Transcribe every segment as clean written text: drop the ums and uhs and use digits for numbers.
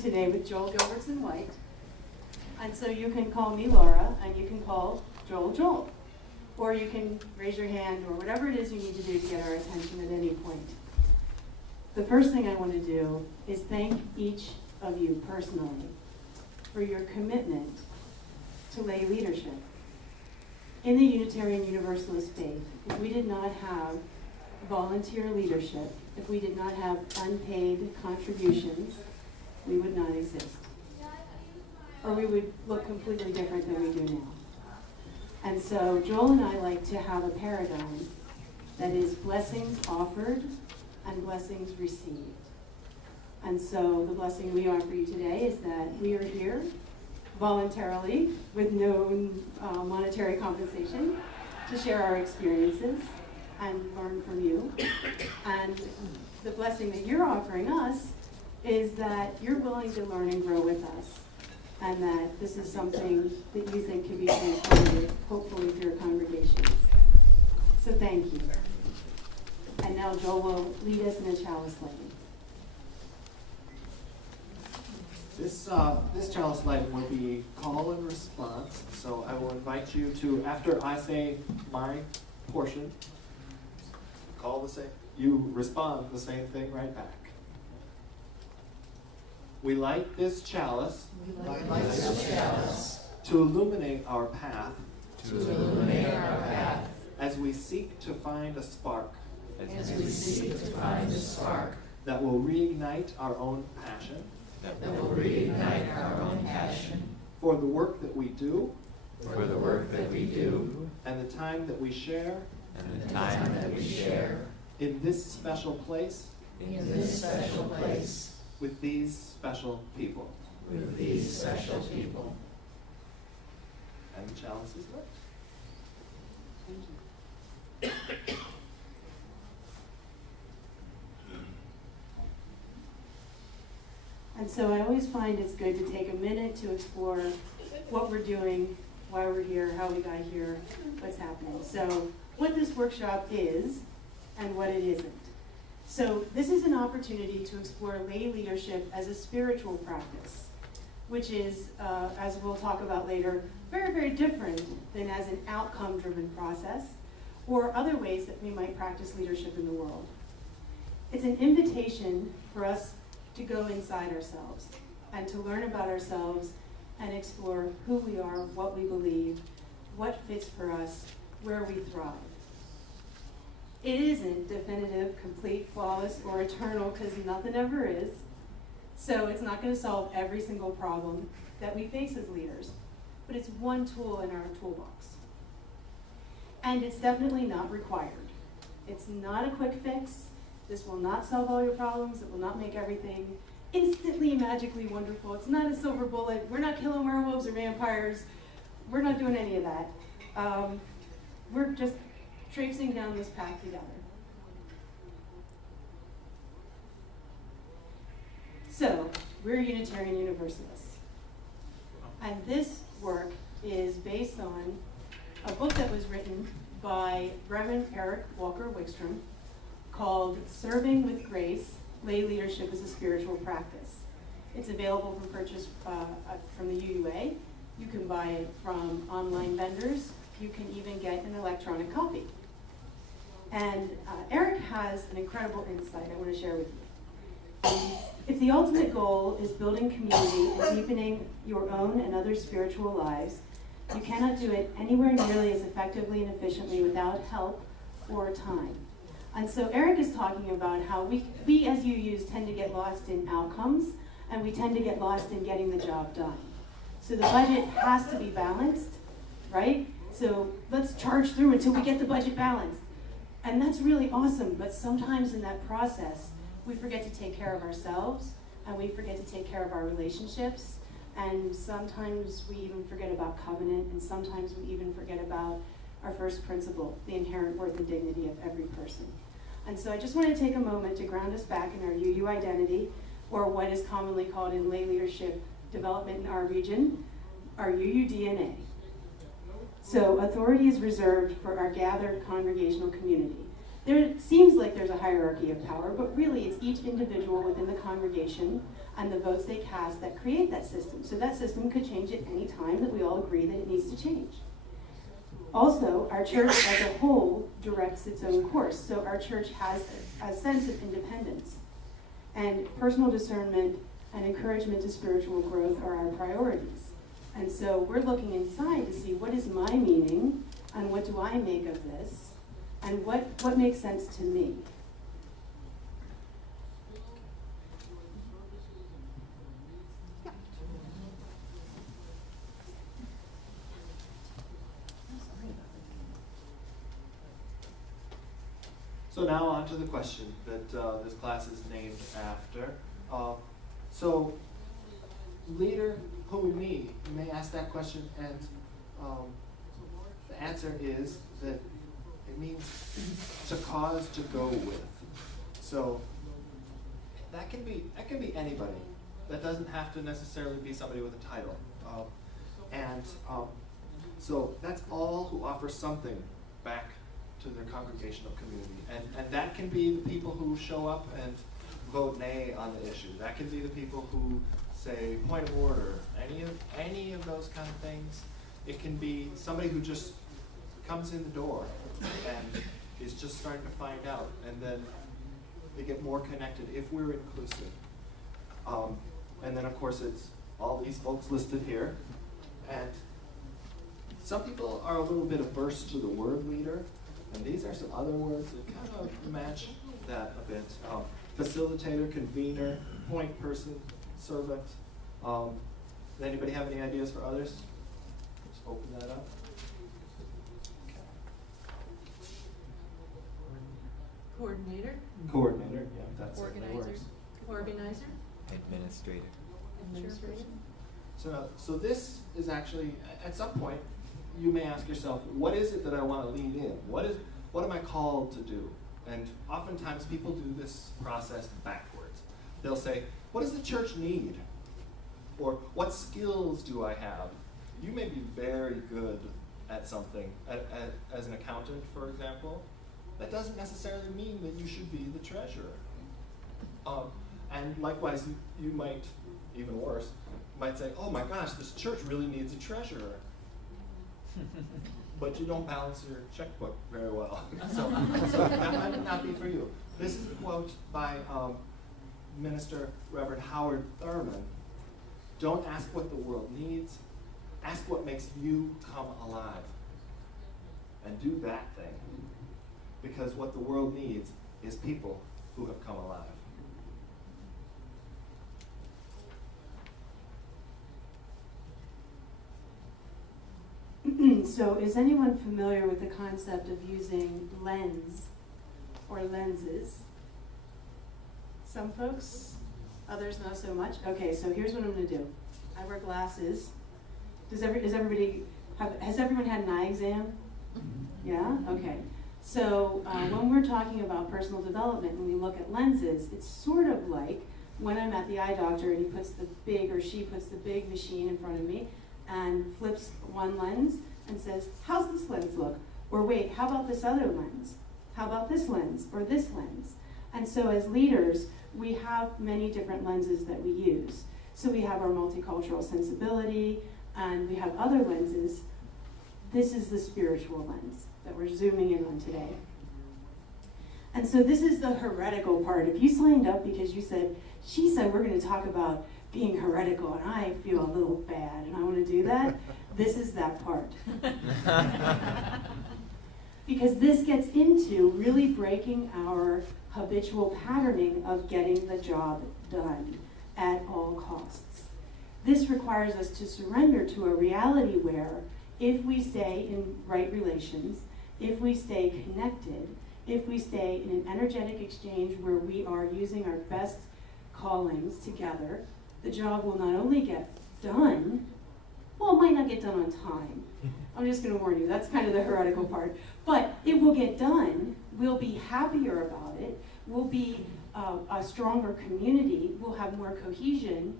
today with Joel Gilbertson-White. And so you can call me Laura, and you can call Joel. Or you can raise your hand, or whatever it is you need to do to get our attention at any point. The first thing I want to do is thank each of you personally for your commitment to lay leadership. In the Unitarian Universalist faith, if we did not have volunteer leadership, if we did not have unpaid contributions, we would not exist. Or we would look completely different than we do now. And so Joel and I like to have a paradigm that is blessings offered and blessings received. And so the blessing we offer you today is that we are here voluntarily with no monetary compensation to share our experiences and learn from you. And the blessing that you're offering us is that you're willing to learn and grow with us, and that this is something that you think can be transformative, hopefully, for your congregations. So thank you. And now Joel will lead us in a chalice lighting. This chalice light will be call and response. So I will invite you to, after I say my portion, call the same, you respond the same thing right back. We light this chalice, to illuminate our path, as we seek to find a spark, that will reignite our own passion, for the work that we do, and the time that we share, in this special place, with these special people. And the chalice is lit. Thank you. And so I always find it's good to take a minute to explore what we're doing, why we're here, how we got here, what's happening. So what this workshop is and what it isn't. So this is an opportunity to explore lay leadership as a spiritual practice, which is, as we'll talk about later, very, very different than as an outcome-driven process or other ways that we might practice leadership in the world. It's an invitation for us to go inside ourselves and to learn about ourselves and explore who we are, what we believe, what fits for us, where we thrive. It isn't definitive, complete, flawless, or eternal, because nothing ever is. So it's not going to solve every single problem that we face as leaders, but it's one tool in our toolbox. And it's definitely not required. It's not a quick fix. This will not solve all your problems. It will not make everything instantly, magically wonderful. It's not a silver bullet. We're not killing werewolves or vampires. We're not doing any of that. We're just traipsing down this path together. So, we're Unitarian Universalists. And this work is based on a book that was written by Reverend Erik Walker Wikstrom called Serving with Grace, Lay Leadership as a Spiritual Practice. It's available for purchase from the UUA. You can buy it from online vendors. You can even get an electronic copy. And Erik has an incredible insight I want to share with you. If the ultimate goal is building community and deepening your own and others' spiritual lives, you cannot do it anywhere nearly as effectively and efficiently without help or time. And so Erik is talking about how we as UUs tend to get lost in outcomes, and we tend to get lost in getting the job done. So the budget has to be balanced, right? So let's charge through until we get the budget balanced. And that's really awesome, but sometimes in that process, we forget to take care of ourselves, and we forget to take care of our relationships, and sometimes we even forget about covenant, and sometimes we even forget about our first principle, the inherent worth and dignity of every person. And so I just want to take a moment to ground us back in our UU identity, or what is commonly called in lay leadership development in our region, our UU DNA. So authority is reserved for our gathered congregational community. There seems like there's a hierarchy of power, but really it's each individual within the congregation and the votes they cast that create that system. So that system could change at any time that we all agree that it needs to change. Also, our church as a whole directs its own course. So our church has a sense of independence. And personal discernment and encouragement to spiritual growth are our priorities. And so we're looking inside to see what is my meaning and what do I make of this and what makes sense to me. So now on to the question that this class is named after. So, leader, who we meet, you may ask that question, and the answer is that it means to cause to go with. So that can be anybody. That doesn't have to necessarily be somebody with a title. So that's all who offer something back to their congregational community. And that can be the people who show up and vote nay on the issue. That can be the people who say point of order, any of those kind of things. It can be somebody who just comes in the door and is just starting to find out, and then they get more connected if we're inclusive. And then of course it's all these folks listed here. And some people are a little bit averse to the word leader, and these are some other words that kind of match that a bit. Facilitator, convener, point person, servant. Does anybody have any ideas for others? Let's open that up. Okay. Coordinator. Coordinator, yeah, that certainly works. Organizer. Administrator. So this is actually, at some point, you may ask yourself, what is it that I want to lead in? What am I called to do? And oftentimes people do this process backwards. They'll say, what does the church need? Or what skills do I have? You may be very good at something, as an accountant, for example. That doesn't necessarily mean that you should be the treasurer. And likewise, you might, even worse, might say, oh my gosh, this church really needs a treasurer. But you don't balance your checkbook very well. so that might not be for you. This is a quote by Minister Reverend Howard Thurman. Don't ask what the world needs, ask what makes you come alive. And do that thing. Because what the world needs is people who have come alive. So is anyone familiar with the concept of using lens or lenses? Some folks, others not so much. Okay, so here's what I'm going to do. I wear glasses. Has everyone had an eye exam? Yeah? Okay. So when we're talking about personal development and we look at lenses, it's sort of like when I'm at the eye doctor and he puts the big, or she puts the big machine in front of me and flips one lens and says, how's this lens look? Or wait, how about this other lens? How about this lens or this lens? And so as leaders, we have many different lenses that we use. So we have our multicultural sensibility, and we have other lenses. This is the spiritual lens that we're zooming in on today. And so this is the heretical part. If you signed up because you said, she said we're going to talk about being heretical, and I feel a little bad, and I want to do that, this is that part. Because this gets into really breaking our habitual patterning of getting the job done at all costs. This requires us to surrender to a reality where if we stay in right relations, if we stay connected, if we stay in an energetic exchange where we are using our best callings together, the job will not only get done, well, it might not get done on time. I'm just going to warn you, that's kind of the heretical part. But it will get done, we'll be happier about it, we'll be a stronger community, we'll have more cohesion,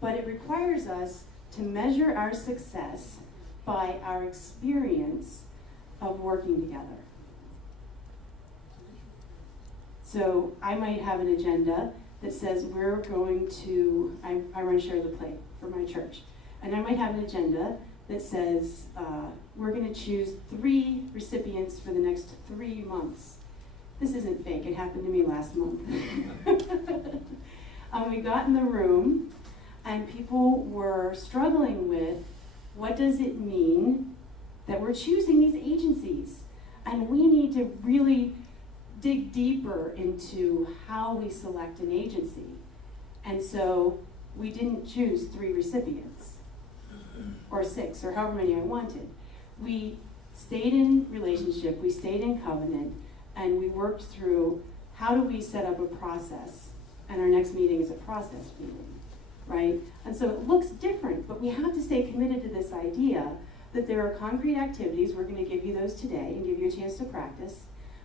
but it requires us to measure our success by our experience of working together. So I might have an agenda, that says we're going to, I run Share the Plate for my church, and I might have an agenda that says we're going to choose 3 recipients for the next 3 months. This isn't fake, it happened to me last month. We got in the room and people were struggling with what does it mean that we're choosing these agencies, and we need to really dig deeper into how we select an agency. And so we didn't choose 3 recipients or 6 or however many I wanted. We stayed in relationship, we stayed in covenant, and we worked through how do we set up a process, and our next meeting is a process meeting, right? And so it looks different, but we have to stay committed to this idea that there are concrete activities, we're going to give you those today and give you a chance to practice,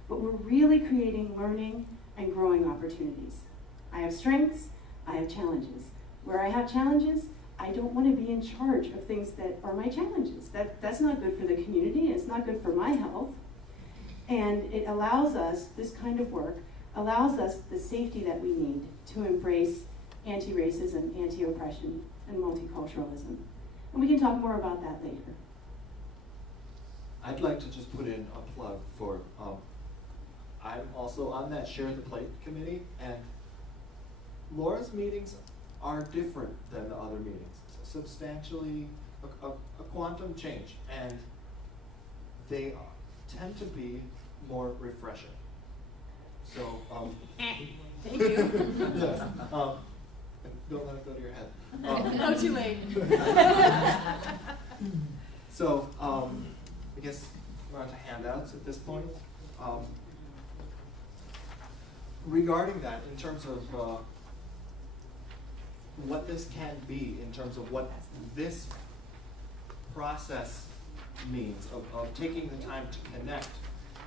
but we're really creating learning and growing opportunities. I have strengths, I have challenges. Where I have challenges, I don't want to be in charge of things that are my challenges. That's not good for the community, it's not good for my health. And it allows us, this kind of work, allows us the safety that we need to embrace anti-racism, anti-oppression, and multiculturalism. And we can talk more about that later. I'd like to just put in a plug for, I'm also on that Share the Plate committee, and Laura's meetings are different than the other meetings. Substantially, a quantum change, and they tend to be more refreshing. So, Thank you. yes, don't let it go to your head. No, too late. So, I guess we're on to handouts at this point. Regarding that, in terms of what this can be, in terms of what this process means of taking the time to connect,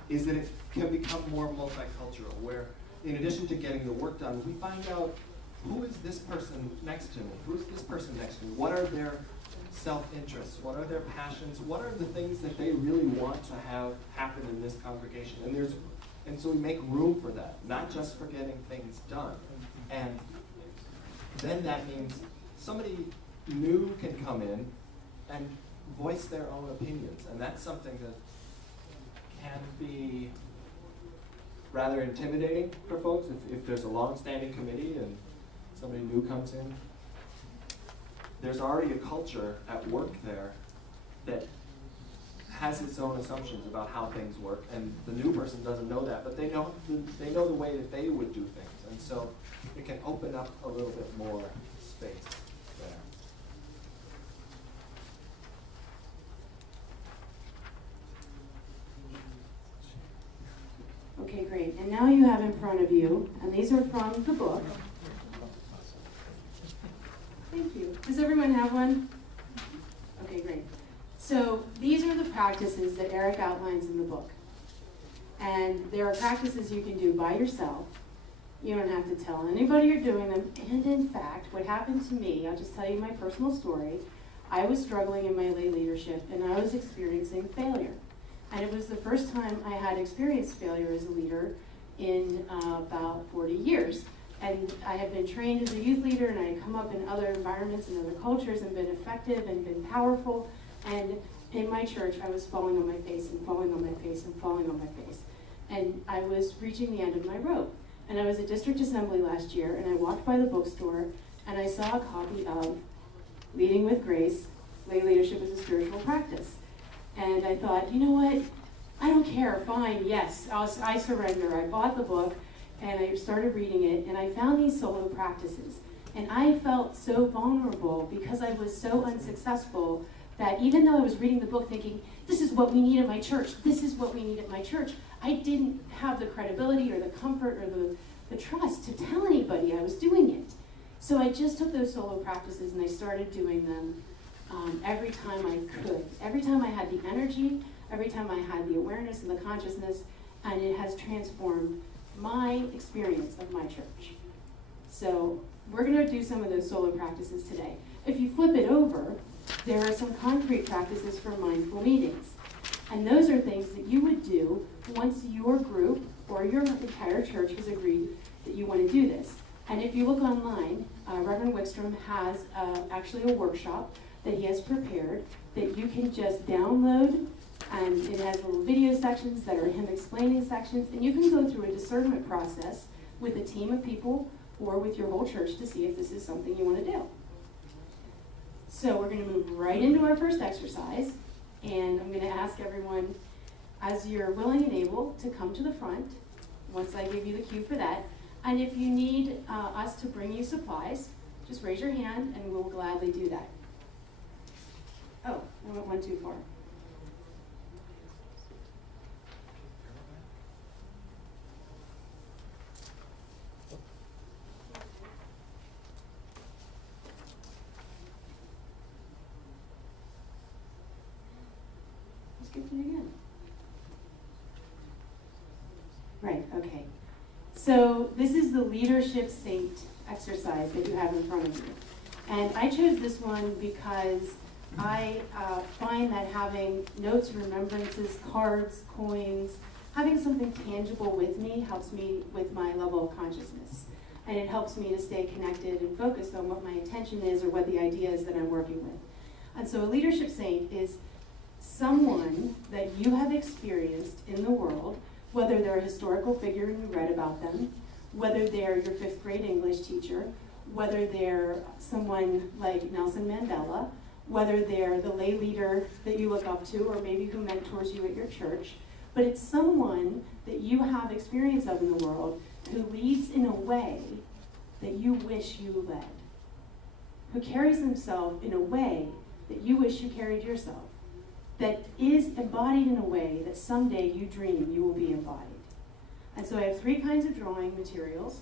is that it can become more multicultural, where in addition to getting the work done, we find out who is this person next to me, who's this person next to me, what are their self-interests, what are their passions, what are the things that they really want to have happen in this congregation, and so we make room for that, not just for getting things done. And then that means somebody new can come in and voice their own opinions, and that's something that can be rather intimidating for folks if there's a long-standing committee and somebody new comes in. There's already a culture at work there that has its own assumptions about how things work, and the new person doesn't know that, but they know the way that they would do things, and so it can open up a little bit more space there. Okay, great. And now you have in front of you, and these are from the book. Thank you. Does everyone have one? Okay, great. So these are the practices that Erik outlines in the book. And there are practices you can do by yourself. You don't have to tell anybody you're doing them. And in fact, what happened to me, I'll just tell you my personal story. I was struggling in my lay leadership, and I was experiencing failure. And it was the first time I had experienced failure as a leader in about 40 years. And I had been trained as a youth leader, and I had come up in other environments and other cultures and been effective and been powerful. And in my church, I was falling on my face and falling on my face and falling on my face. And I was reaching the end of my rope. And I was at District Assembly last year, and I walked by the bookstore, and I saw a copy of Leading with Grace, Lay Leadership as a Spiritual Practice. And I thought, you know what? I don't care, fine, yes, I surrender. I bought the book, and I started reading it, and I found these solo practices. And I felt so vulnerable because I was so unsuccessful that even though I was reading the book thinking, this is what we need at my church, this is what we need at my church, I didn't have the credibility or the comfort or the trust to tell anybody I was doing it. So I just took those solo practices and I started doing them every time I could. Every time I had the energy, every time I had the awareness and the consciousness, and it has transformed my experience of my church. So we're going to do some of those solo practices today. If you flip it over, there are some concrete practices for mindful meetings. And those are things that you would do once your group or your entire church has agreed that you want to do this. And if you look online, Reverend Wikstrom has actually a workshop that he has prepared that you can just download, and it has little video sections that are him explaining sections, and you can go through a discernment process with a team of people or with your whole church to see if this is something you want to do. So we're going to move right into our first exercise, and I'm going to ask everyone, as you're willing and able, to come to the front once I give you the cue for that. And if you need us to bring you supplies, just raise your hand and we'll gladly do that. Oh, I went one too far. Let's get to it again. Right, okay. So this is the Leadership Saint exercise that you have in front of you. And I chose this one because I find that having notes, remembrances, cards, coins, having something tangible with me helps me with my level of consciousness. And it helps me to stay connected and focused on what my intention is or what the idea is that I'm working with. And so a leadership saint is someone that you have experienced in the world, whether they're a historical figure and you read about them, whether they're your 5th grade English teacher, whether they're someone like Nelson Mandela, whether they're the lay leader that you look up to, or maybe who mentors you at your church, but it's someone that you have experience of in the world who leads in a way that you wish you led, who carries himself in a way that you wish you carried yourself, that is embodied in a way that someday you dream you will be embodied. And so I have 3 kinds of drawing materials: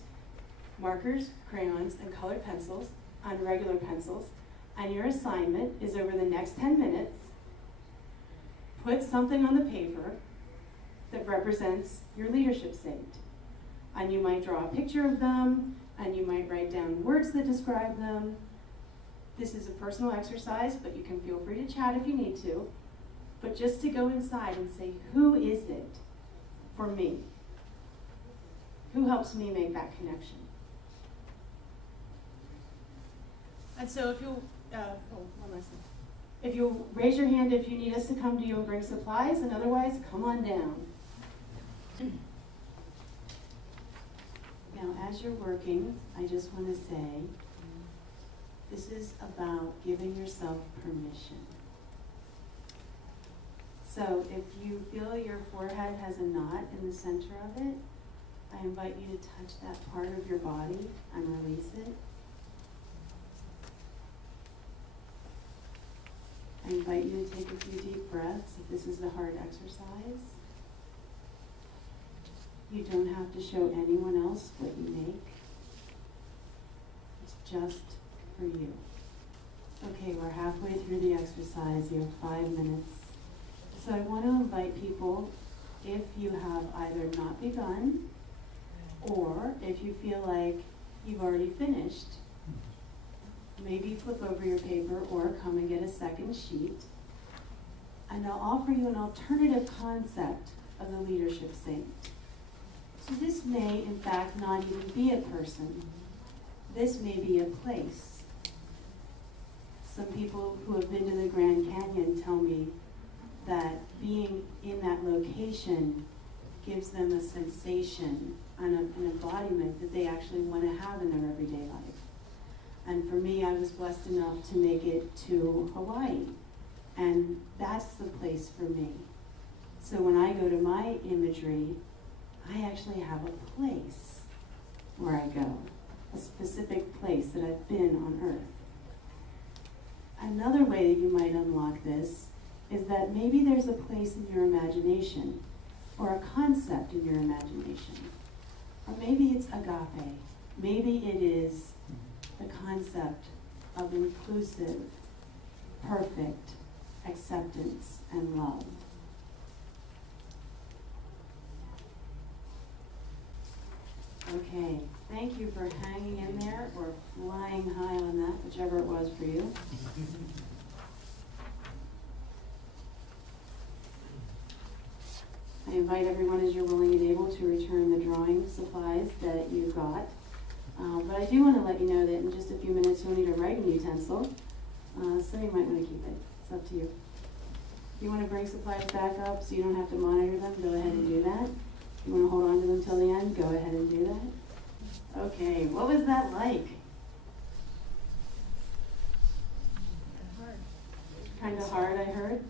markers, crayons, and colored pencils on regular pencils. And your assignment is, over the next 10 minutes, put something on the paper that represents your leadership saint. And you might draw a picture of them, and you might write down words that describe them. This is a personal exercise, but you can feel free to chat if you need to. But just to go inside and say, who is it for me? Who helps me make that connection? And so if you'll, one last thing. If you'll raise your hand if you need us to come to you and bring supplies, and otherwise, come on down. Now, as you're working, I just want to say, this is about giving yourself permission. So if you feel your forehead has a knot in the center of it, I invite you to touch that part of your body and release it. I invite you to take a few deep breaths if this is a hard exercise. You don't have to show anyone else what you make. It's just for you. Okay, we're halfway through the exercise. You have 5 minutes. So I want to invite people, if you have either not begun, or if you feel like you've already finished, maybe flip over your paper or come and get a second sheet. And I'll offer you an alternative concept of the leadership saint. So this may, in fact, not even be a person. This may be a place. Some people who have been to the Grand Canyon tell me that being in that location gives them a sensation and an embodiment that they actually want to have in their everyday life. And for me, I was blessed enough to make it to Hawaii. And that's the place for me. So when I go to my imagery, I actually have a place where I go, a specific place that I've been on earth. Another way that you might unlock this is that maybe there's a place in your imagination, or a concept in your imagination. Or maybe it's agape. Maybe it is the concept of inclusive, perfect acceptance and love. Okay, thank you for hanging in there or flying high on that, whichever it was for you. I invite everyone, as you're willing and able, to return the drawing supplies that you got. But I do want to let you know that in just a few minutes you'll need a writing utensil, so you might want to keep it. It's up to you. If you want to bring supplies back up so you don't have to monitor them, go ahead and do that. If you want to hold on to them till the end, go ahead and do that. Okay, what was that like? Kind of hard, I heard.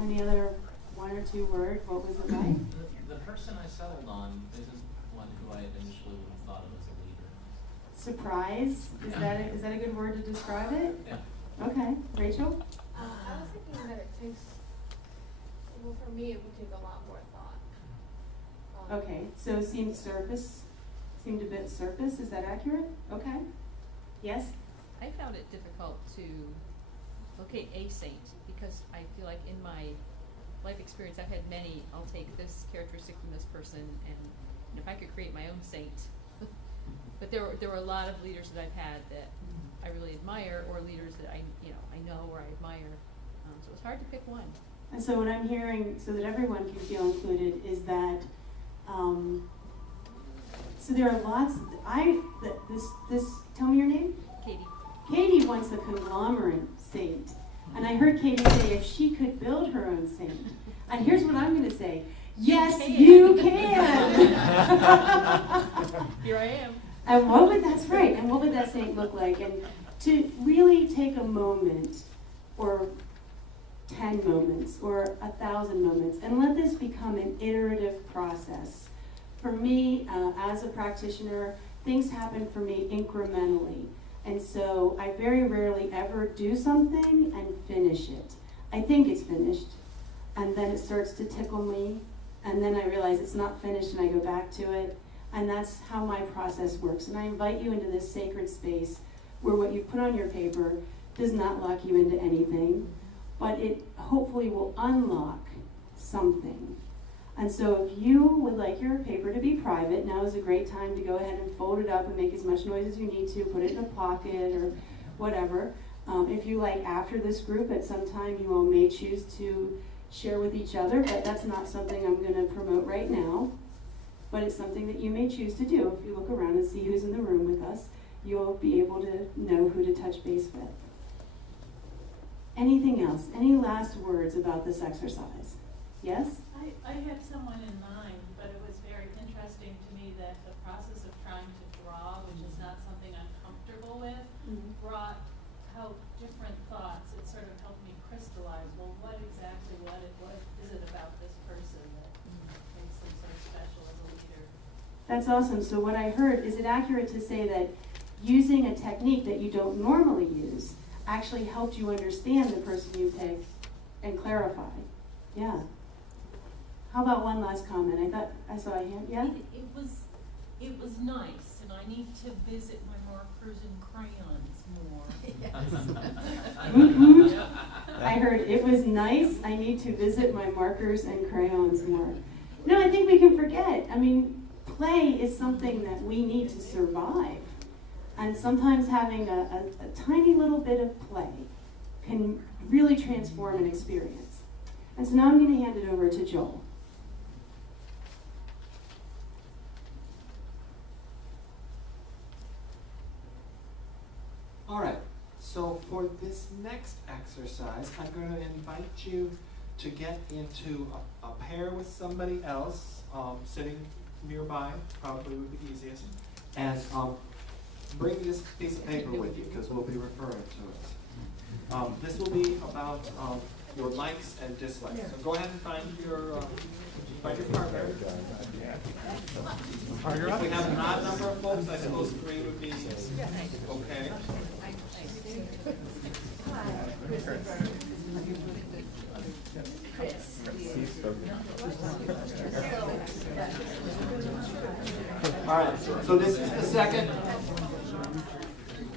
Any other one or two words? What was it like? The person I settled on isn't one who I initially would have thought of as a leader. Surprise? Is that a good word to describe it? Yeah. Okay. Rachel? I was thinking that it takes, well, for me, it would take a lot more thought. Okay, so seemed a bit surface, is that accurate? Okay. Yes? I found it difficult to locate a saint because I feel like in my life experience I've had many, I'll take this characteristic from this person and if I could create my own saint. But there were a lot of leaders that I've had that I really admire or leaders that I know or I admire. So it was hard to pick one. And so what I'm hearing, so that everyone can feel included, is that so there are lots. Tell me your name. Katie. Katie wants a conglomerate saint, and I heard Katie say if she could build her own saint. And here's what I'm going to say: yes, you can. Here I am. And that's right. And what would that saint look like? And to really take a moment, or 10 moments, or 1,000 moments, and let this become an iterative process. For me, as a practitioner, things happen for me incrementally. And so I very rarely ever do something and finish it. I think it's finished, and then it starts to tickle me, and then I realize it's not finished and I go back to it. And that's how my process works. And I invite you into this sacred space where what you put on your paper does not lock you into anything, but it hopefully will unlock something. And so if you would like your paper to be private, now is a great time to go ahead and fold it up and make as much noise as you need to, put it in a pocket or whatever. If you like, after this group, at some time you all may choose to share with each other, but that's not something I'm going to promote right now. But it's something that you may choose to do. If you look around and see who's in the room with us, you'll be able to know who to touch base with. Anything else? Any last words about this exercise? Yes? I had someone in mind, but it was very interesting to me that the process of trying to draw, which is not something I'm comfortable with, brought out different thoughts. It sort of helped me crystallize, well, what is it about this person that makes them so special as a leader? That's awesome. So what I heard, is it accurate to say that using a technique that you don't normally use actually helped you understand the person you picked and clarify? Yeah. How about one last comment? I thought I saw a hand. Yeah? It was nice, and I need to visit my markers and crayons more. Woot woot. I heard it was nice. I need to visit my markers and crayons more. No, I think we can forget. I mean, play is something that we need to survive. And sometimes having a tiny little bit of play can really transform an experience. And so now I'm going to hand it over to Joel. All right, so for this next exercise, I'm going to invite you to get into a pair with somebody else, sitting nearby, probably would be easiest, and bring this piece of paper with you, because we'll be referring to it. This will be about your likes and dislikes. So go ahead and find your partner. If we have an odd number of folks, I suppose 3 would be okay. All right, so this is the second.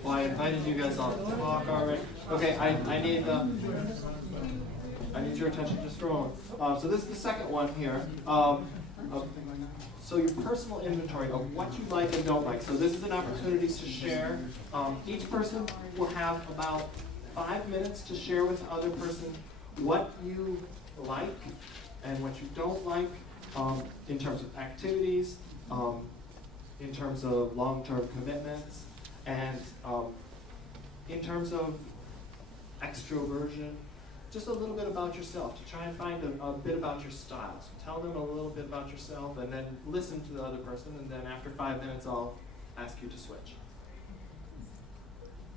Well, I invited you guys all to talk already. Okay, I need your attention just for a moment. So this is the second one here. So your personal inventory of what you like and don't like. So this is an opportunity to share. Each person will have about 5 minutes to share with the other person what you like and what you don't like in terms of activities, in terms of long-term commitments, and in terms of extroversion. Just a little bit about yourself, to try and find a bit about your style. So tell them a little bit about yourself, and then listen to the other person, and then after 5 minutes I'll ask you to switch.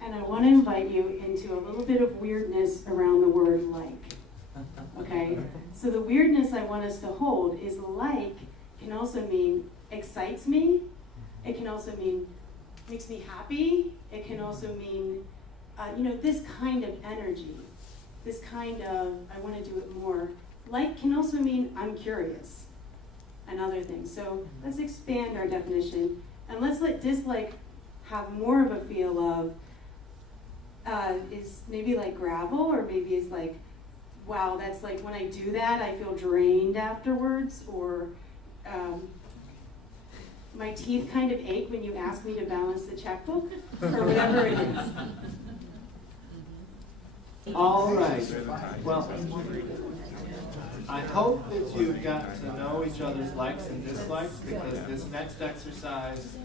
And I want to invite you into a little bit of weirdness around the word like. Okay? So the weirdness I want us to hold is like can also mean excites me. It can also mean makes me happy. It can also mean, this kind of energy. This kind of, I want to do it more. Like can also mean I'm curious and other things. So let's expand our definition and let's let dislike have more of a feel of, is maybe like gravel, or maybe it's like, wow, that's like when I do that, I feel drained afterwards, or my teeth kind of ache when you ask me to balance the checkbook, or whatever it is. All right. Well, I hope that you got to know each other's likes and dislikes, because this next exercise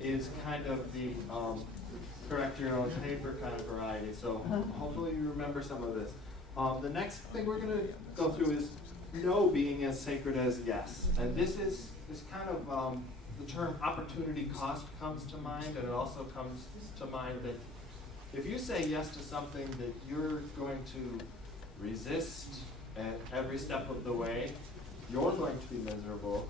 is kind of the correct your own paper kind of variety. So hopefully you remember some of this. The next thing we're going to go through is no being as sacred as yes. And this is kind of the term opportunity cost comes to mind, and it also comes to mind that if you say yes to something that you're going to resist at every step of the way, you're going to be miserable.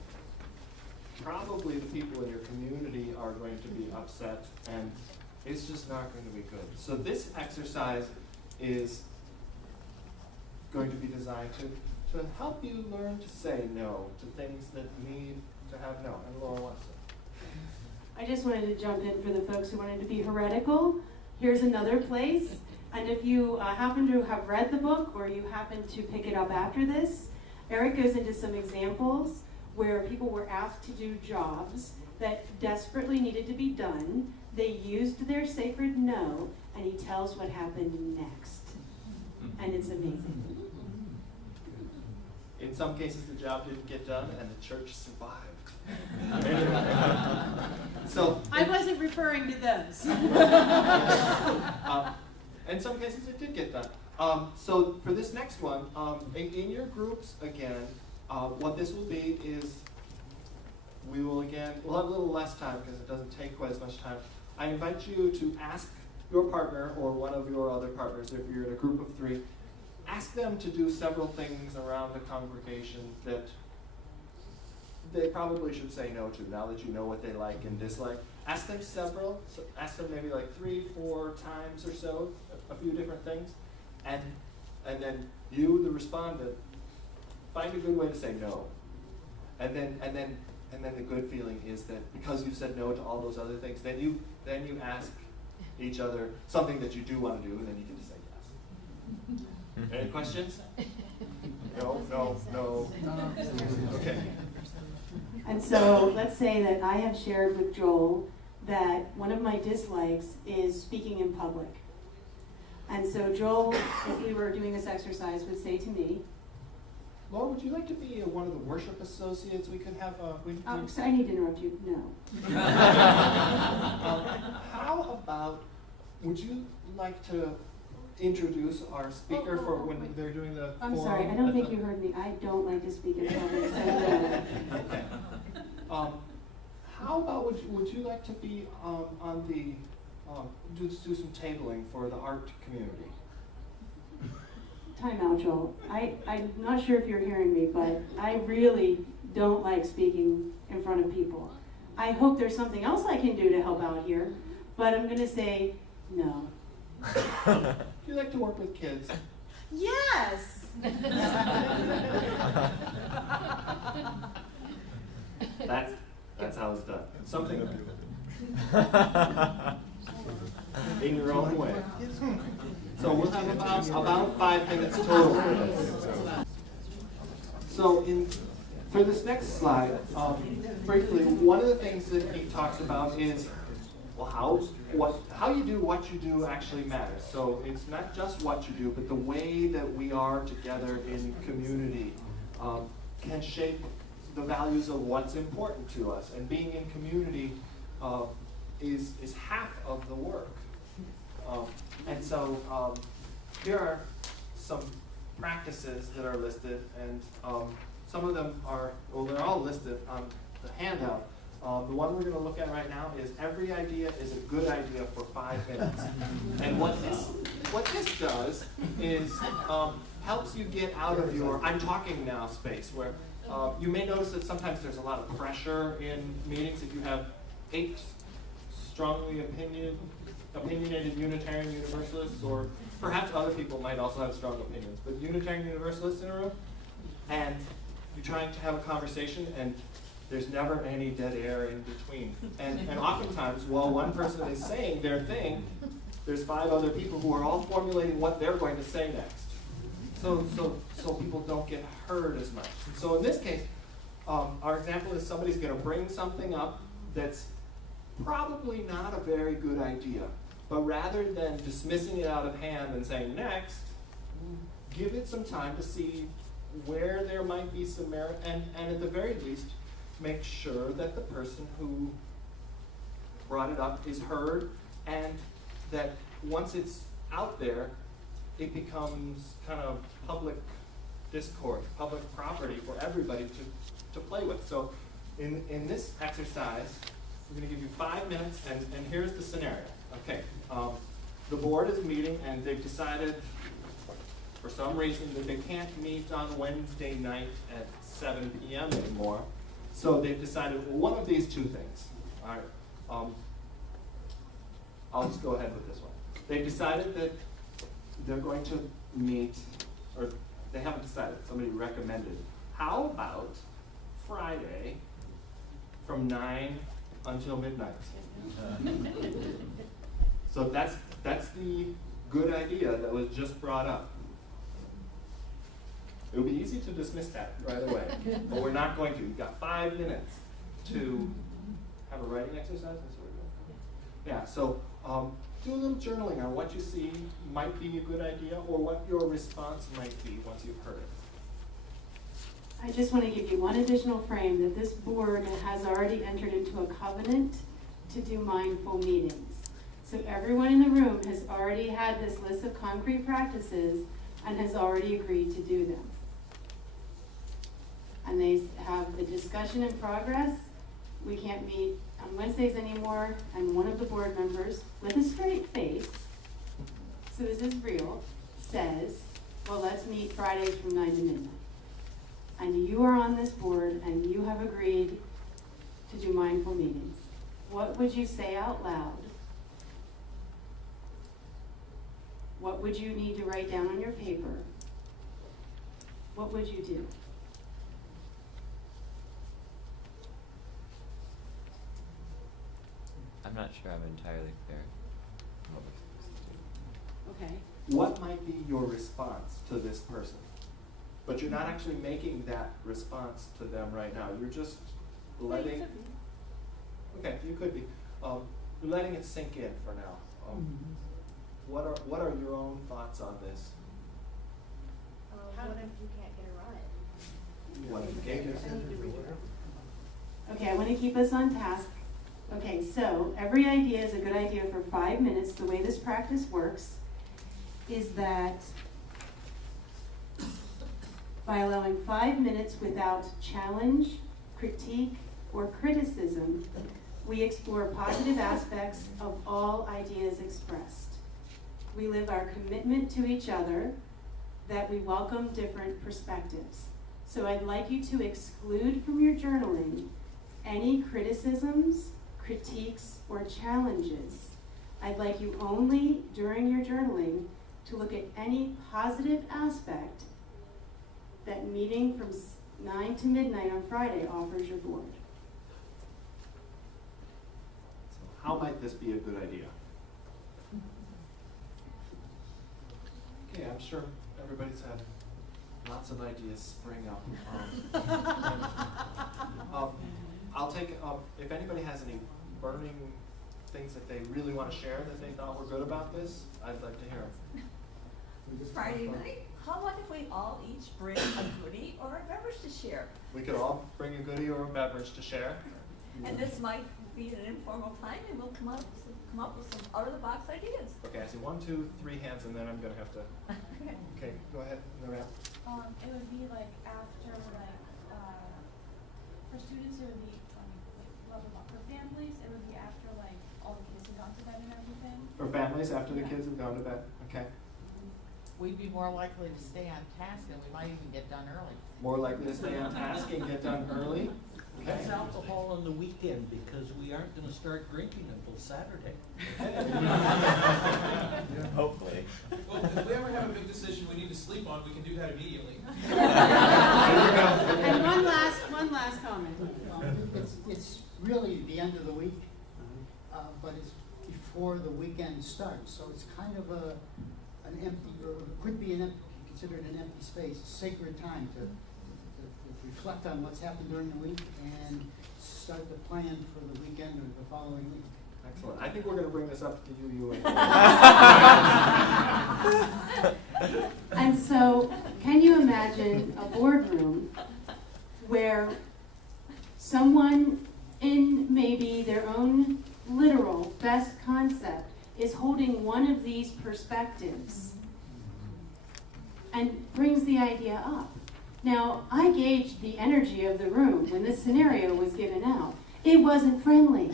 Probably the people in your community are going to be upset, and it's just not going to be good. So this exercise is going to be designed to help you learn to say no to things that need to have no. And Laura wants to. I just wanted to jump in for the folks who wanted to be heretical. Here's another place, and if you happen to have read the book or you happen to pick it up after this, Erik goes into some examples where people were asked to do jobs that desperately needed to be done. They used their sacred no, and he tells what happened next. And it's amazing. In some cases, the job didn't get done, and the church survived. So I wasn't referring to those. in some cases, it did get done. So for this next one, in your groups, again, what this will be is we'll have a little less time because it doesn't take quite as much time. I invite you to ask your partner or one of your other partners, if you're in a group of 3, ask them to do several things around the congregation that they probably should say no to now that you know what they like and dislike. Ask them several, so ask them maybe like 3-4 times or so, a few different things, and then you, the respondent, find a good way to say no. And then the good feeling is that because you've said no to all those other things, then you ask each other something that you do want to do, and then you get to say yes. Any questions? No. Okay. And so let's say that I have shared with Joel that one of my dislikes is speaking in public. And so Joel, if we were doing this exercise, would say to me, Laura, would you like to be one of the worship associates? We could have so I need to interrupt you. No. How about, would you like to introduce our speaker for when they're doing the I'm forum? sorry, I don't think you heard me. I don't like to speak in public. So no. Okay. How about would you like to be on the do some tabling for the art community? Time out, Joel. I'm not sure if you're hearing me, but I really don't like speaking in front of people. I hope there's something else I can do to help out here, but I'm going to say no. Do you like to work with kids? Yes. That's how it's done. Something in your own way. So we'll have about 5 minutes total for this. So for this next slide, briefly, one of the things that he talks about is, well, how you do what you do actually matters. So it's not just what you do, but the way that we are together in community can shape the values of what's important to us. And being in community is half of the work. And so here are some practices that are listed, and some of them are, well, they're all listed on the handout. The one we're going to look at right now is every idea is a good idea for 5 minutes. And what this does is helps you get out of your I'm talking now space, where you may notice that sometimes there's a lot of pressure in meetings. If you have 8 strongly opinionated Unitarian Universalists, or perhaps other people might also have strong opinions, but Unitarian Universalists in a room, and you're trying to have a conversation, and there's never any dead air in between. And oftentimes, while one person is saying their thing, there's 5 other people who are all formulating what they're going to say next. So people don't get heard as much. And so in this case, our example is somebody's going to bring something up that's probably not a very good idea. But rather than dismissing it out of hand and saying next, give it some time to see where there might be some merit, and at the very least, make sure that the person who brought it up is heard, and that once it's out there, it becomes kind of public discourse, public property for everybody to play with. So in this exercise, we're going to give you 5 minutes, and here's the scenario. Okay, the board is meeting, and they've decided, for some reason, that they can't meet on Wednesday night at 7 p.m. anymore. So they've decided, well, one of these 2 things. All right, I'll just go ahead with this one. They've decided that they're going to meet, or they haven't decided, somebody recommended. How about Friday from 9 until midnight? So that's the good idea that was just brought up. It would be easy to dismiss that right away, but we're not going to. You've got 5 minutes to have a writing exercise. That's what we're doing. Yeah, so do a little journaling on what you see might be a good idea, or what your response might be once you've heard it. I just want to give you one additional frame that this board has already entered into a covenant to do mindful meetings. So everyone in the room has already had this list of concrete practices and has already agreed to do them. And they have the discussion in progress. We can't meet on Wednesdays anymore, and one of the board members, with a straight face, so this is real, says, well, let's meet Fridays from 9 to midnight. And you are on this board, and you have agreed to do mindful meetings. What would you say out loud? What would you need to write down on your paper? What would you do? I'm not sure I'm entirely clear on what we're supposed to do. Okay. What might be your response to this person? But you're not actually making that response to them right now. You're just letting. Okay, you could be. You're letting it sink in for now. What are your own thoughts on this? What if you can't get it right? What if you can't get it? Okay, I want to keep us on task. Okay, so every idea is a good idea for 5 minutes. The way this practice works is that by allowing 5 minutes without challenge, critique, or criticism, we explore positive aspects of all ideas expressed. We live our commitment to each other, that we welcome different perspectives. So I'd like you to exclude from your journaling any criticisms, critiques, or challenges. I'd like you only, during your journaling, to look at any positive aspect that meeting from 9 to midnight on Friday offers your board. So how might this be a good idea? Okay, I'm sure everybody's had lots of ideas spring up. I'll take, if anybody has any burning things that they really want to share that they thought were good about this, I'd like to hear them. Friday night? how about if we all each bring a goodie or a beverage to share? We could all bring a goodie or a beverage to share. And this might be an informal time, and we'll come up with some out-of-the-box ideas. Okay, I see 1, 2, 3 hands, and then I'm gonna have to. Okay, go ahead, Laura. It would be like after, for students, it would be, blah, blah, blah. For families, it would be after, all the kids have gone to bed and everything. For families, after the kids have gone to bed, okay. We'd be more likely to stay on task, and we might even get done early. More likely to stay on task and get done early. Okay. That's alcohol on the weekend, because we aren't gonna start drinking until Saturday. Hopefully. Well, if we ever have a big decision we need to sleep on, we can do that immediately. And one last comment. It's really the end of the week, but it's before the weekend starts, so it's kind of an empty, or could be considered an empty space, sacred time to reflect on what's happened during the week and start the plan for the weekend or the following week. Excellent. I think we're going to bring this up to you. And so, can you imagine a boardroom where someone in maybe their own literal best concept is holding one of these perspectives and brings the idea up? Now, I gauged the energy of the room when this scenario was given out. It wasn't friendly.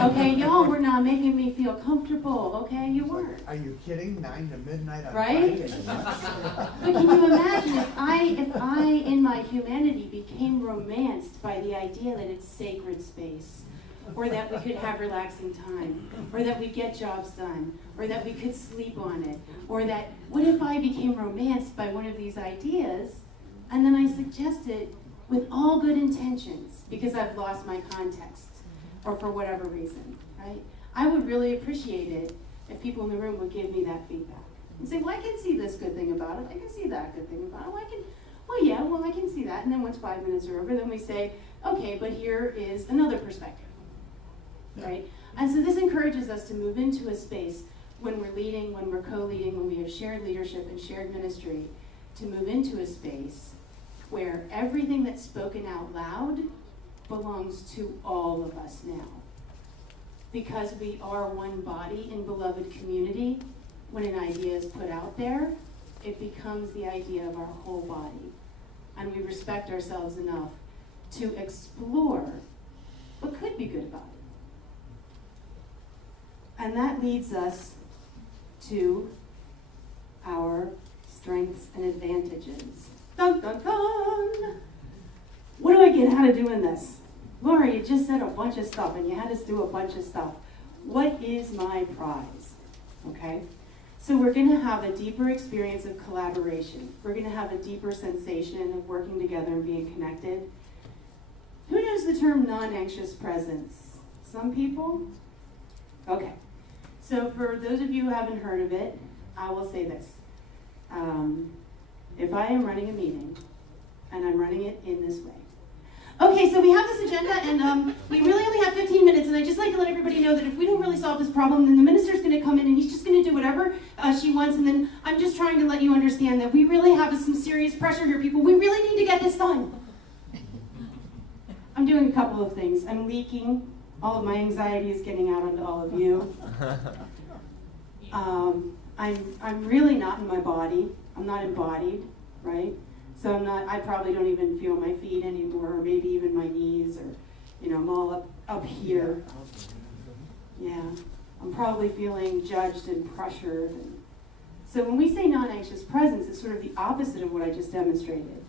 Okay, y'all were not making me feel comfortable. Okay, you weren't. Are you kidding? 9 to midnight on Right? Friday? But can you imagine if I, in my humanity, became romanced by the idea that it's sacred space, or that we could have relaxing time, or that we get jobs done, or that we could sleep on it, or that, what if I became romanced by one of these ideas, and then I suggested with all good intentions, because I've lost my context, or for whatever reason, right? I would really appreciate it if people in the room would give me that feedback and say, well, I can see this good thing about it, I can see that good thing about it, I can see that, and then once 5 minutes are over, then we say, okay, but here is another perspective, right? And so this encourages us to move into a space when we're leading, when we're co-leading, when we have shared leadership and shared ministry, to move into a space where everything that's spoken out loud belongs to all of us now. Because we are one body in beloved community, when an idea is put out there, it becomes the idea of our whole body. And we respect ourselves enough to explore what could be good about it. And that leads us to our strengths and advantages. Dun, dun, dun. What do I get out of doing this? Laura, you just said a bunch of stuff and you had us do a bunch of stuff. What is my prize? Okay? So we're going to have a deeper experience of collaboration. We're going to have a deeper sensation of working together and being connected. Who knows the term non-anxious presence? Some people? Okay. So for those of you who haven't heard of it, I will say this. If I am running a meeting, and I'm running it in this way. Okay, so we have this agenda, and we really only have 15 minutes, and I'd just like to let everybody know that if we don't really solve this problem, then the minister's going to come in, and he's just going to do whatever she wants, and then I'm just trying to let you understand that we really have some serious pressure here, people. We really need to get this done. I'm doing a couple of things. I'm leaking. All of my anxiety is getting out onto all of you. I'm really not in my body. I'm not embodied, right? So I probably don't even feel my feet anymore, or maybe even my knees, or, I'm all up here. Yeah, I'm probably feeling judged and pressured. So when we say non-anxious presence, it's sort of the opposite of what I just demonstrated.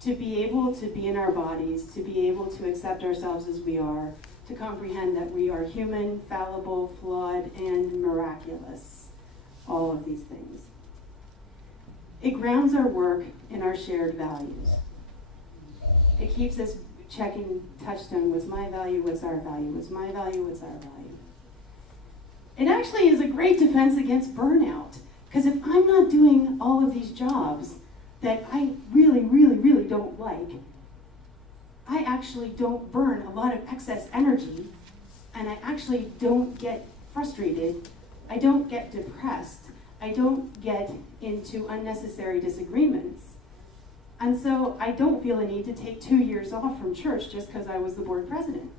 To be able to be in our bodies, to be able to accept ourselves as we are, to comprehend that we are human, fallible, flawed, and miraculous. All of these things. It grounds our work in our shared values. It keeps us checking touchstone, what's my value, what's our value, what's my value, what's our value. It actually is a great defense against burnout, because if I'm not doing all of these jobs that I really, really, really don't like, I actually don't burn a lot of excess energy, and I actually don't get frustrated, I don't get depressed, I don't get into unnecessary disagreements. And so I don't feel a need to take 2 years off from church just because I was the board president.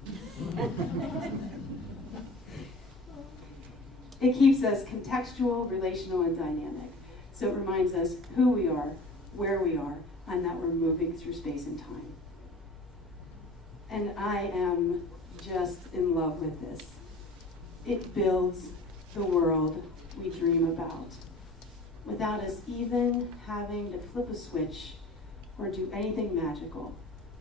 It keeps us contextual, relational, and dynamic. So it reminds us who we are, where we are, and that we're moving through space and time. And I am just in love with this. It builds the world we dream about, without us even having to flip a switch or do anything magical.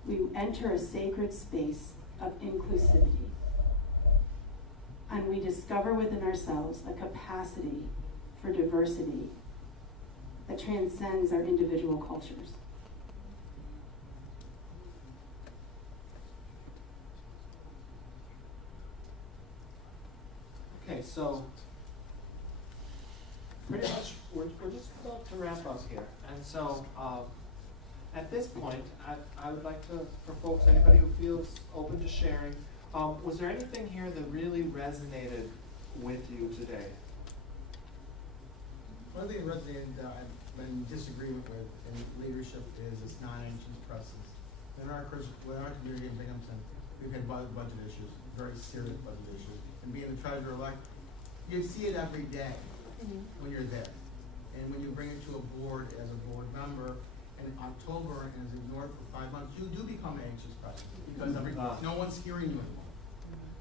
We enter a sacred space of inclusivity. And we discover within ourselves a capacity for diversity that transcends our individual cultures. Okay, so pretty much we're just about to wrap up here. And so at this point, I would like to, for folks, anybody who feels open to sharing, was there anything here that really resonated with you today? One thing that resonated that I've been in disagreement with in leadership is this non-ancient presence. In our community in Binghamton, we've had budget issues, very serious budget issues. And being the treasurer-elect, you see it every day when you're there. And when you bring it to a board as a board member in October and is ignored for 5 months, you do become an anxious presence because no one's hearing you anymore.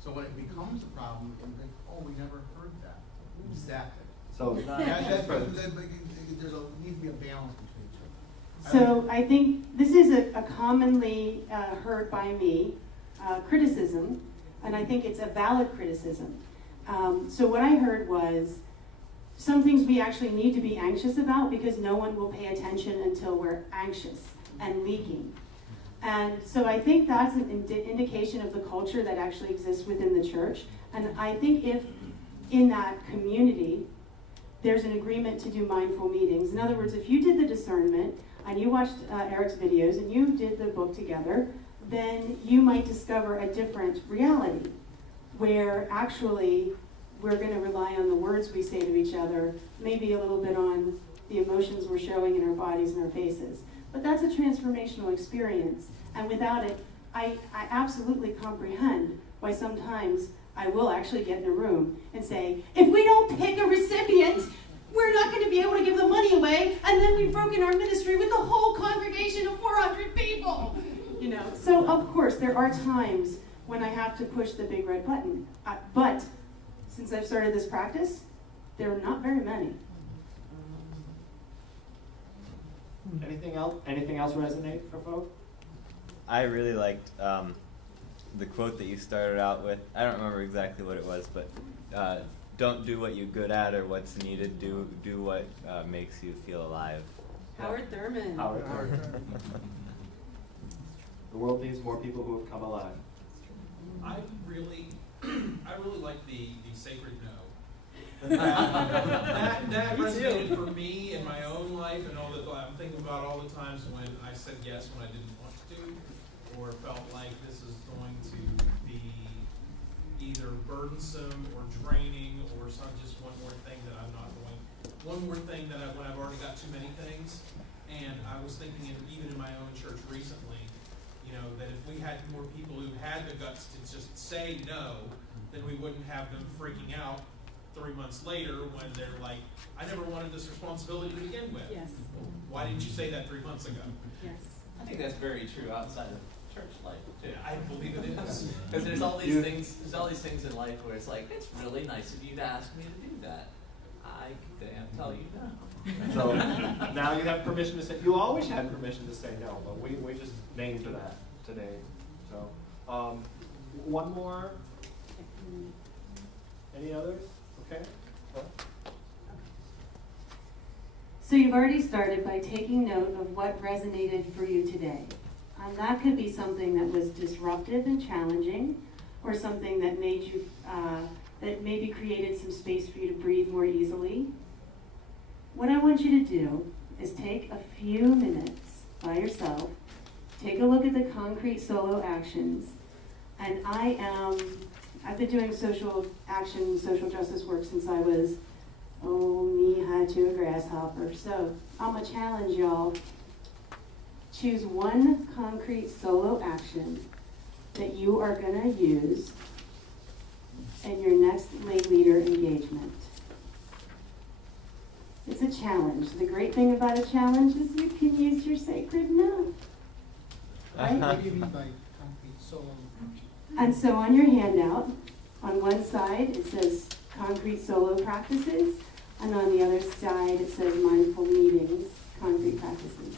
So when it becomes a problem, you think, oh, we never heard that. Exactly. So there needs to be a balance between each other. So I think this is a commonly heard by me criticism, and I think it's a valid criticism. So what I heard was some things we actually need to be anxious about because no one will pay attention until we're anxious and leaking. And so I think that's an indication of the culture that actually exists within the church. And I think if in that community, there's an agreement to do mindful meetings. In other words, if you did the discernment and you watched Erik's videos and you did the book together, then you might discover a different reality where actually we're going to rely on the words we say to each other, maybe a little bit on the emotions we're showing in our bodies and our faces. But that's a transformational experience. And without it, I absolutely comprehend why sometimes I will actually get in a room and say, if we don't pick a recipient, we're not going to be able to give the money away, and then we've broken our ministry with a whole congregation of 400 people. You know, so of course there are times when I have to push the big red button. But since I've started this practice, there are not very many. Anything else? Anything else resonate for folks? I really liked the quote that you started out with. I don't remember exactly what it was, but don't do what you're good at or what's needed. Do what makes you feel alive. Howard Thurman. Howard Thurman. The world needs more people who have come alive. I really like the sacred no. that resonated for me in my own life, and all that I'm thinking about all the times when I said yes when I didn't want to, or felt like this is going to be either burdensome or draining, or some just one more thing that I'm not going. One more thing that when I've already got too many things, and I was thinking even in my own church recently, you know, that if we had more people who had the guts to just say no, then we wouldn't have them freaking out 3 months later when they're like, I never wanted this responsibility to begin with. Yes. Why didn't you say that 3 months ago? Yes. I think that's very true outside of church life too. I believe it is. Because there's all these things in life where it's like, it's really nice of you to ask me to do that. I damn tell you no. So now you have permission to say, you always had permission to say no, but we just named that today. So one more. Any others? Okay. So you've already started by taking note of what resonated for you today. And that could be something that was disruptive and challenging, or something that made you, that maybe created some space for you to breathe more easily. What I want you to do is take a few minutes by yourself, take a look at the concrete solo actions, and I've been doing social action, social justice work since I was Oh, knee-high to a grasshopper. So I'm gonna challenge y'all. Choose one concrete solo action that you are gonna use in your next lay leader engagement. It's a challenge. The great thing about a challenge is you can use your sacred mouth. Right? What do you mean by concrete solo? And so on your handout, on one side it says concrete solo practices, and on the other side it says mindful meetings, concrete practices.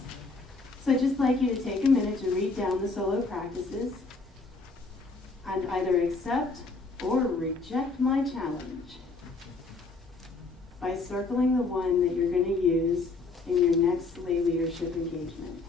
So I'd just like you to take a minute to read down the solo practices and either accept or reject my challenge by circling the one that you're going to use in your next lay leadership engagement.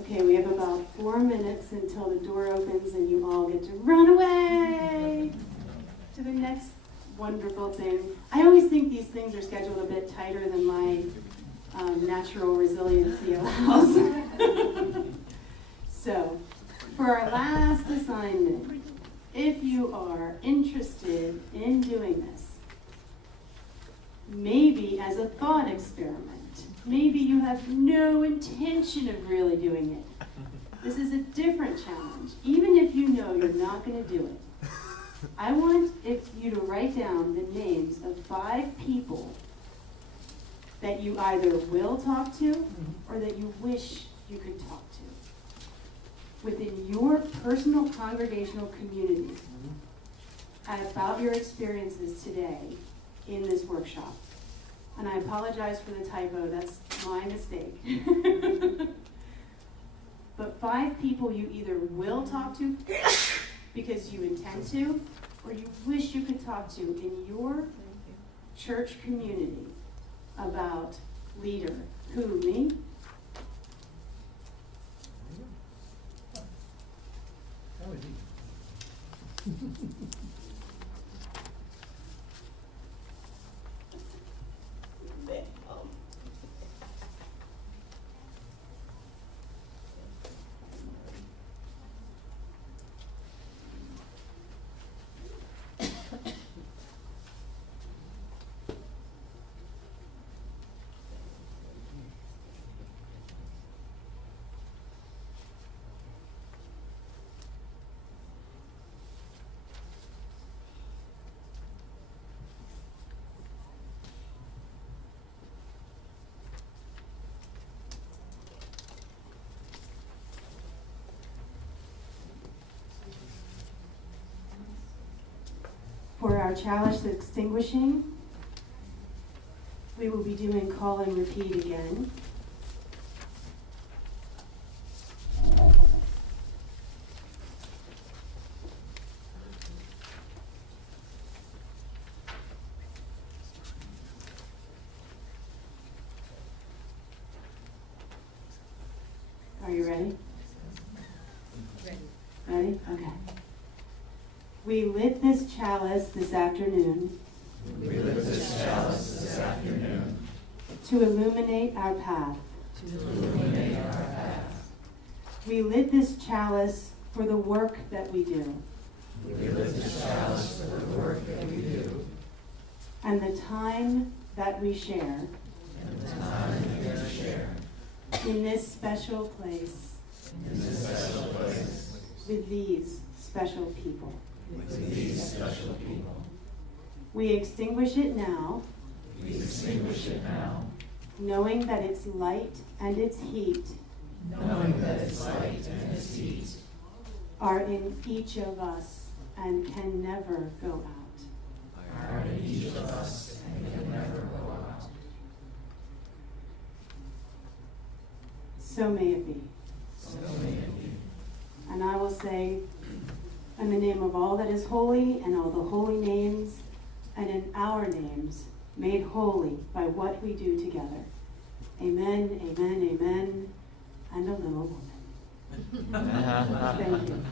Okay, we have about 4 minutes until the door opens and you all get to run away to the next wonderful thing. I always think these things are scheduled a bit tighter than my natural resiliency allows. So, for our last assignment, if you are interested in doing this, maybe as a thought experiment, maybe you have no intention of really doing it. This is a different challenge. Even if you know you're not going to do it, I want you to write down the names of 5 people that you either will talk to or that you wish you could talk to within your personal congregational community about your experiences today in this workshop. And I apologize for the typo, that's my mistake. But 5 people you either will talk to because you intend to, or you wish you could talk to in your church community about leader. Who, me? That was easy. For our chalice extinguishing, we will be doing call and repeat again. Are you ready? Ready? Okay. We lit this chalice this afternoon. We lit this chalice this afternoon. To illuminate our path. To illuminate our path. We lit this chalice for the work that we do. We lit this chalice for the work that we do. And the time that we share. And the time that we share. In this special place. In this special place. With these special people. With these special people. We extinguish it now. We extinguish it now. Knowing that its light and its heat. Knowing that its light and its heat. Are in each of us and can never go out. Are in each of us and can never go out. So may it be. So may it be. And I will say, in the name of all that is holy and all the holy names, and in our names, made holy by what we do together. Amen, amen, amen, and a little woman. Thank you.